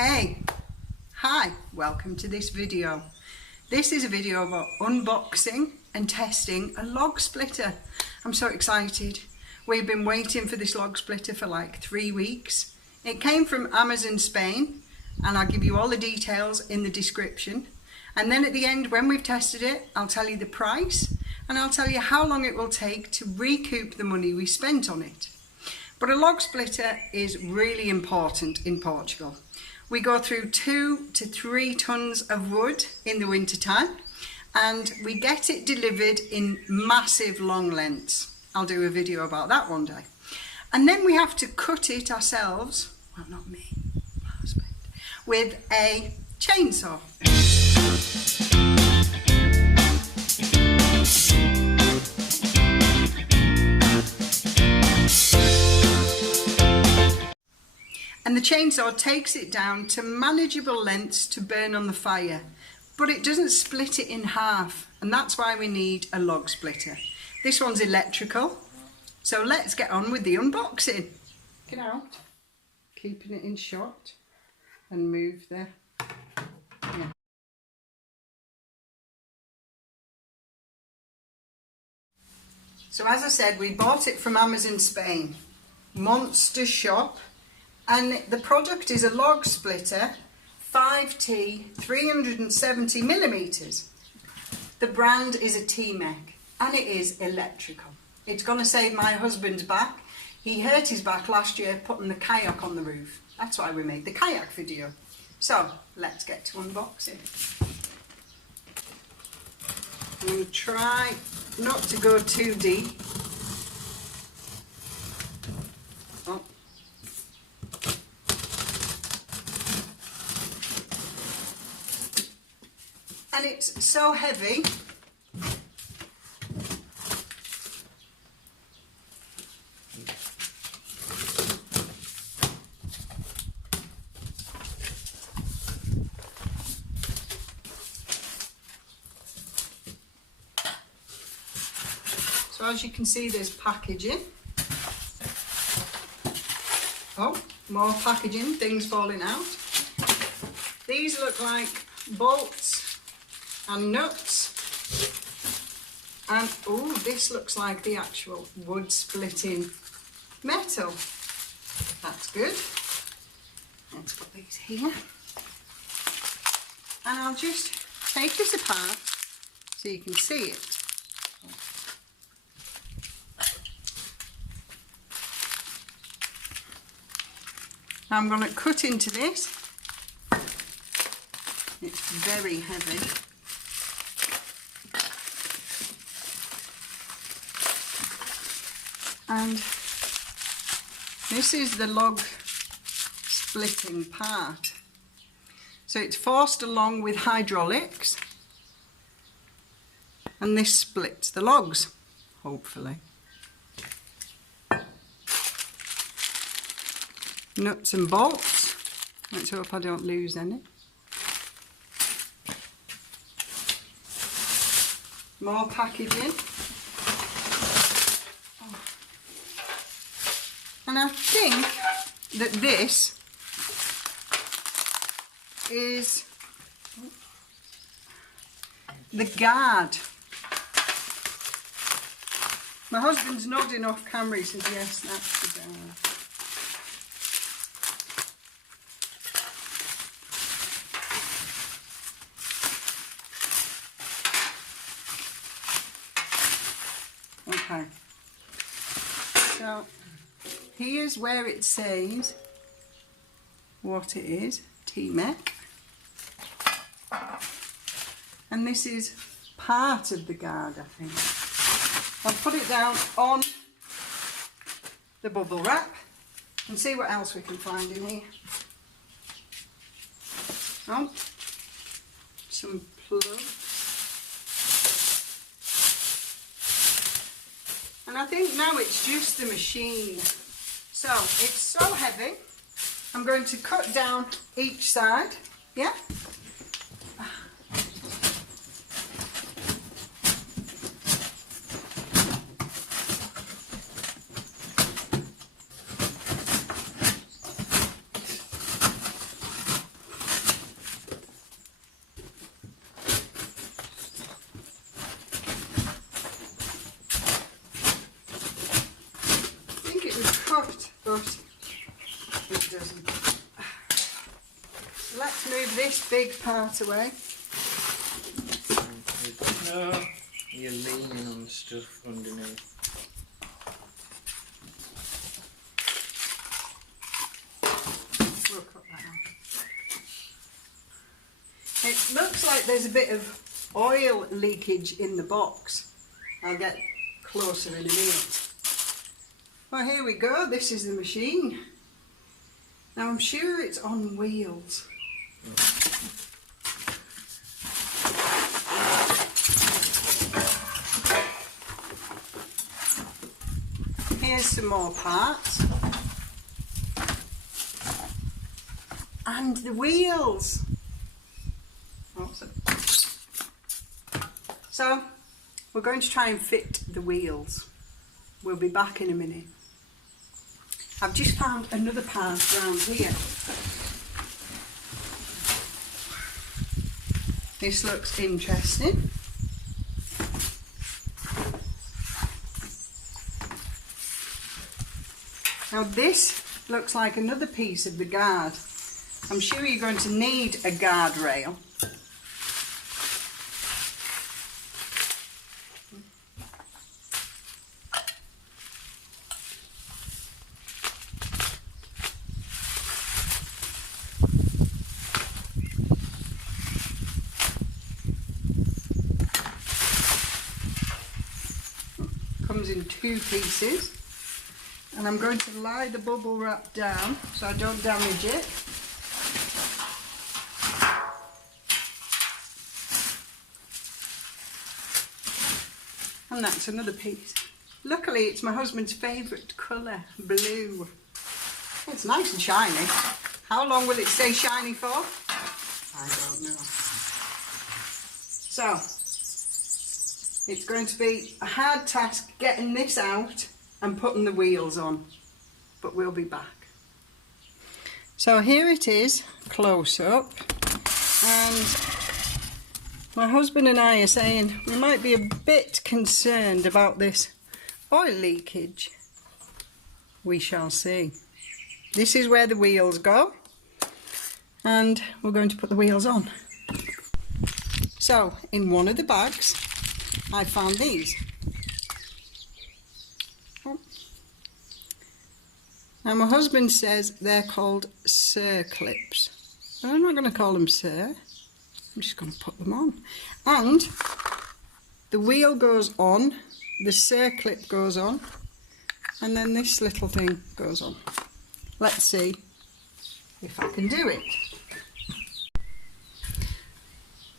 Hey, hi, welcome to this video. This is a video about unboxing and testing a log splitter. I'm so excited. We've been waiting for this log splitter for like 3 weeks. It came from Amazon Spain, and I'll give you all the details in the description. And then at the end, when we've tested it, I'll tell you the price and I'll tell you how long it will take to recoup the money we spent on it. But a log splitter is really important in Portugal. We go through 2 to 3 tons of wood in the winter time, and we get it delivered in massive long lengths. I'll do a video about that one day. And then we have to cut it ourselves, well, not me, my husband, with a chainsaw. And the chainsaw takes it down to manageable lengths to burn on the fire, but it doesn't split it in half, and that's why we need a log splitter. This one's electrical, so let's get on with the unboxing. Get out, keeping it in shot, and move there. Yeah. So as I said, we bought it from Amazon Spain, monster shop. And the product is a log splitter, 5T, 370 millimeters. The brand is a T-mech, and it is electrical. It's going to save my husband's back. He hurt his back last year putting the kayak on the roof. That's why we made the kayak video. So let's get to unboxing. I'm going to try not to go too deep. Oh. And it's so heavy. So as you can see, there's packaging. Oh, more packaging, things falling out. These look like bolts and nuts, and oh, this looks like the actual wood splitting metal. That's good. Let's put these here, and I'll just take this apart so you can see it. Now I'm going to cut into this. It's very heavy. And this is the log splitting part. So it's forced along with hydraulics, and this splits the logs, hopefully. Nuts and bolts. Let's hope I don't lose any. More packaging. And I think that this is the guard. My husband's nodding off camera, he says, yes, that's the guard. Okay. So here's where it says what it is, T-mech. And this is part of the guard, I think. I'll put it down on the bubble wrap and see what else we can find in here. Oh, some plugs. And I think now it's just the machine. So it's so heavy. I'm going to cut down each side. Yeah. let's move this big part away. No, you're leaning on stuff underneath. We'll cut that out. It looks like there's a bit of oil leakage in the box. I'll get closer in a minute. Well, here we go. This is the machine. Now I'm sure it's on wheels. Here's some more parts. And the wheels. Awesome. So, we're going to try and fit the wheels. We'll be back in a minute. I've just found another part around here. This looks interesting. Now this looks like another piece of the guard. I'm sure you're going to need a guardrail. Comes in two pieces, and I'm going to lie the bubble wrap down so I don't damage it. And that's another piece. Luckily it's my husband's favourite colour, blue. It's nice and shiny. How long will it stay shiny for? I don't know. So, it's going to be a hard task getting this out and putting the wheels on, but we'll be back. So here it is, close up, and my husband and I are saying we might be a bit concerned about this oil leakage. We shall see. This is where the wheels go, and we're going to put the wheels on. So in one of the bags I found these. Now my husband says they're called Sir clips, but I'm not going to call them Sir. I'm just going to put them on. And the wheel goes on, the Sir clip goes on, and then this little thing goes on. Let's see if I can do it.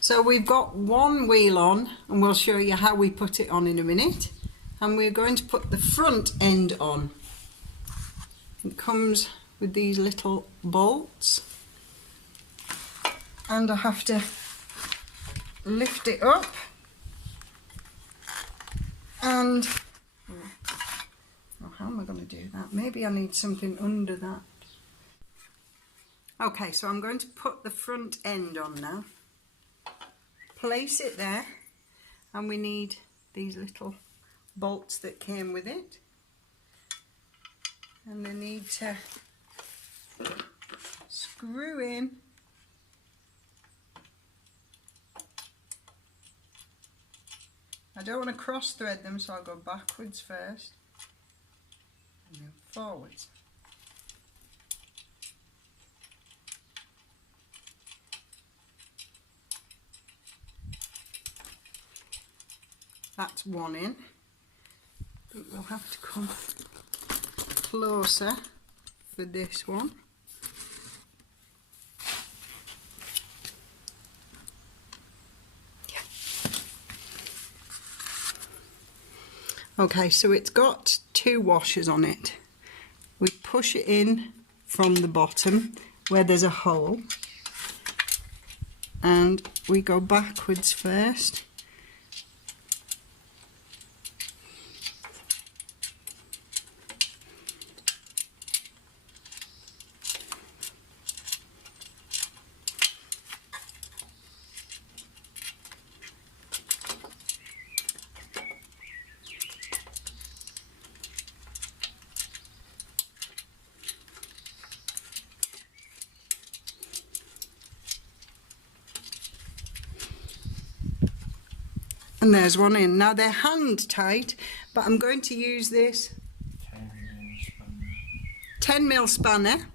So we've got one wheel on, and we'll show you how we put it on in a minute. And we're going to put the front end on. It comes with these little bolts, and I have to lift it up, and how am I going to do that? Maybe I need something under that. Okay, so I'm going to put the front end on now. Place it there, and we need these little bolts that came with it, and they need to screw in. I don't want to cross thread them, so I'll go backwards first and then forwards. That's one in, but we'll have to come closer for this one. Okay, so it's got two washers on it. We push it in from the bottom where there's a hole, and we go backwards first. And there's one in. Now they're hand tight, but I'm going to use this 10mm spanner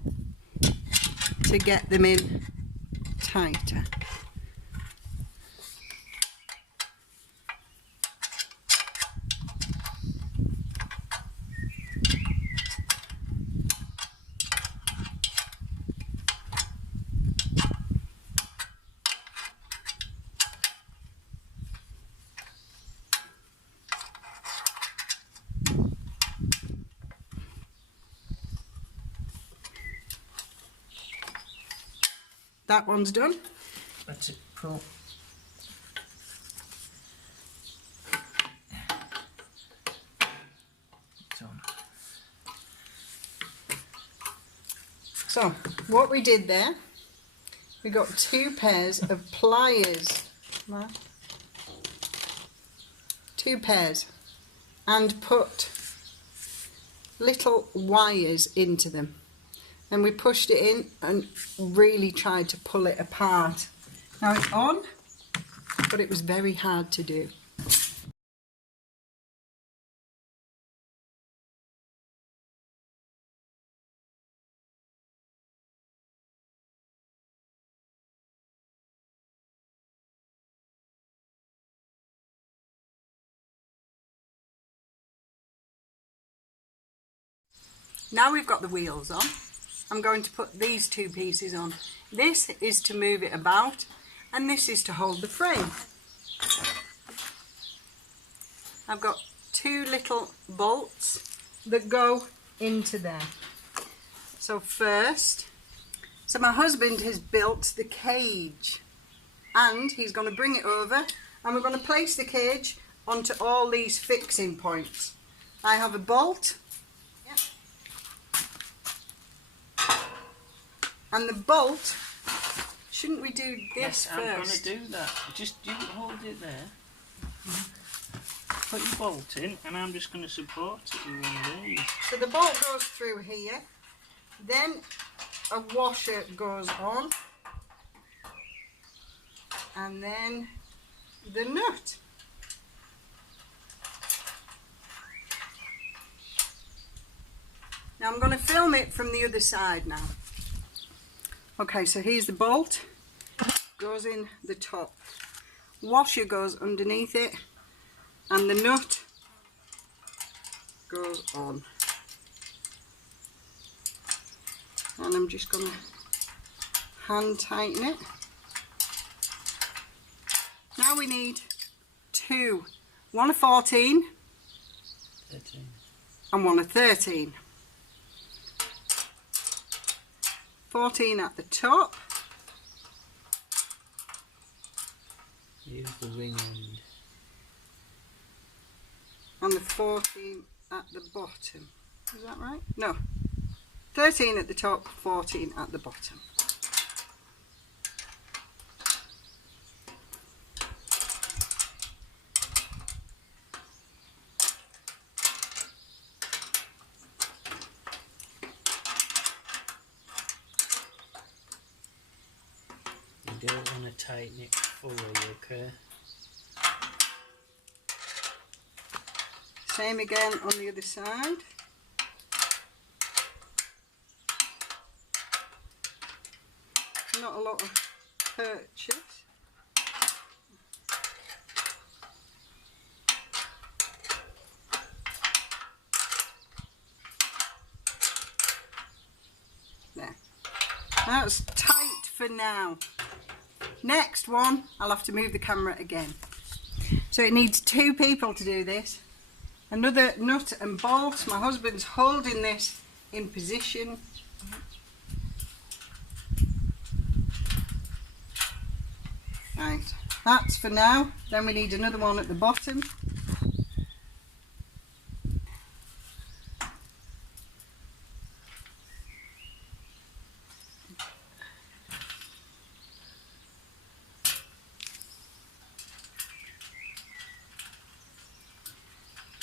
to get them in tighter. That one's done. That's it, pull. It's on. So, what we did there, we got 2 pairs of pliers. 2 pairs. And put little wires into them. And we pushed it in and really tried to pull it apart. Now it's on, but it was very hard to do. Now we've got the wheels on, I'm going to put these 2 pieces on. This is to move it about, and this is to hold the frame. I've got 2 little bolts that go into there. So first, my husband has built the cage, and he's going to bring it over, and we're going to place the cage onto all these fixing points. I have a bolt. And the bolt, shouldn't we do this yes, first? I'm going to do that. Just you hold it there. Put your bolt in, and I'm just going to support it with one of these. So the bolt goes through here, then a washer goes on, and then the nut. Now I'm going to film it from the other side now. Okay, so here's the bolt, goes in the top, washer goes underneath it, and the nut goes on. And I'm just going to hand tighten it. Now we need 2, one of 14 and one of 13. 14 at the top. Use the ring end. And the 14 at the bottom. Is that right? No. 13 at the top, 14 at the bottom. You don't want to tighten it fully, okay? Same again on the other side. Not a lot of purchase. There. That's tight for now. Next one, I'll have to move the camera again. So it needs 2 people to do this. Another nut and bolt. My husband's holding this in position. Right, that's for now. Then we need another one at the bottom.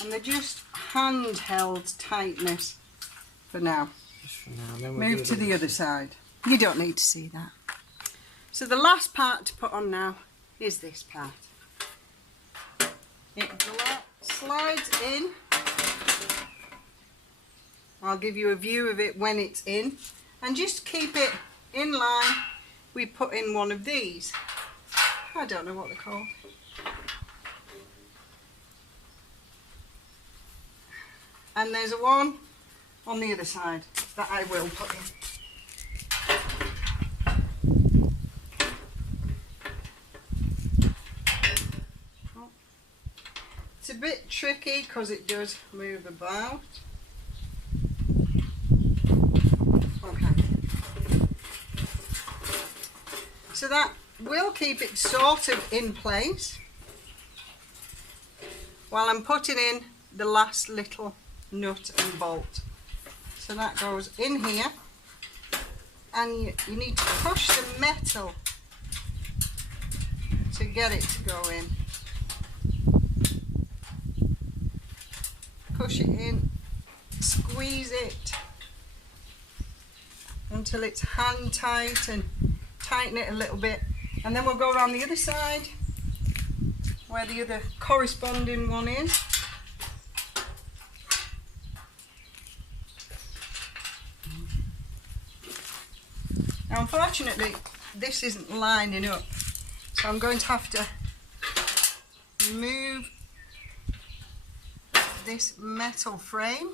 And they're just handheld tightness for now. Just for now. Then we'll Move to the other side. You don't need to see that. So the last part to put on now is this part. It slides in. I'll give you a view of it when it's in, and just keep it in line. We put in one of these. I don't know what they're called. And there's a one on the other side that I will put in. Oh. It's a bit tricky because it does move about. Okay. So that will keep it sort of in place while I'm putting in the last little nut and bolt. So that goes in here, and you need to push the metal to get it to go in. Push it in, squeeze it until it's hand tight, and tighten it a little bit, and then we'll go around the other side where the other corresponding one is. Now unfortunately this isn't lining up, so I'm going to have to move this metal frame.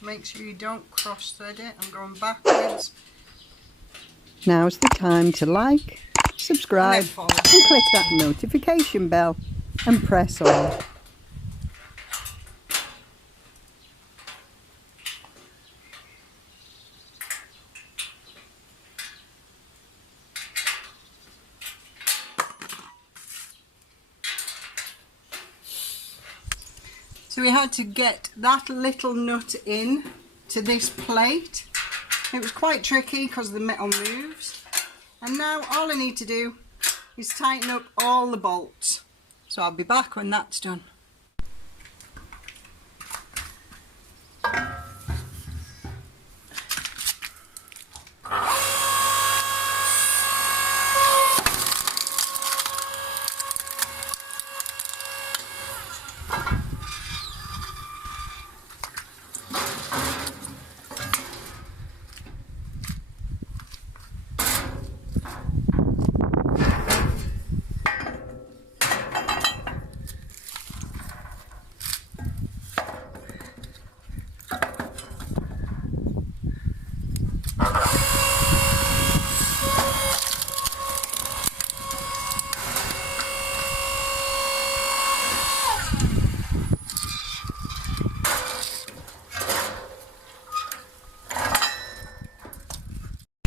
Make sure you don't cross thread it. I'm going backwards. Now's the time to like, subscribe and click that notification bell and press all. So we had to get that little nut in to this plate. It was quite tricky because the metal moves. And now all I need to do is tighten up all the bolts. So I'll be back when that's done.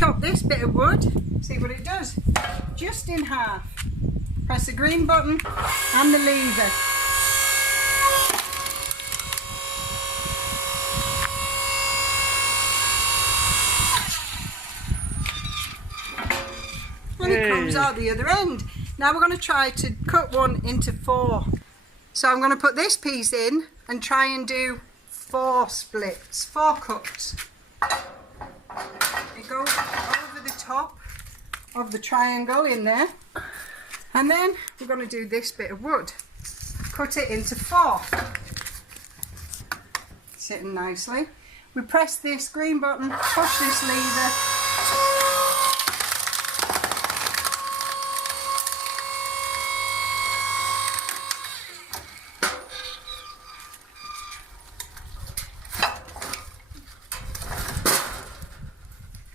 Chop this bit of wood, see what it does, just in half. Press the green button and the lever. And it comes out the other end. Now we're going to try to cut one into 4. So I'm going to put this piece in and try and do 4 splits, 4 cuts. It goes over the top of the triangle in there, and then we're going to do this bit of wood, cut it into 4, sitting nicely. We press this green button, push this lever,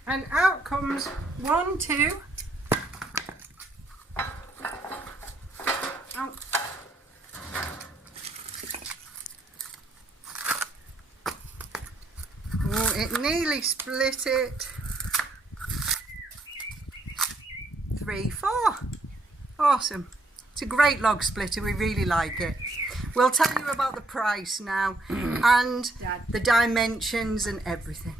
and out comes 1, 2. Oh. Oh, it nearly split it. 3, 4. Awesome. It's a great log splitter, we really like it. We'll tell you about the price now and the dimensions and everything.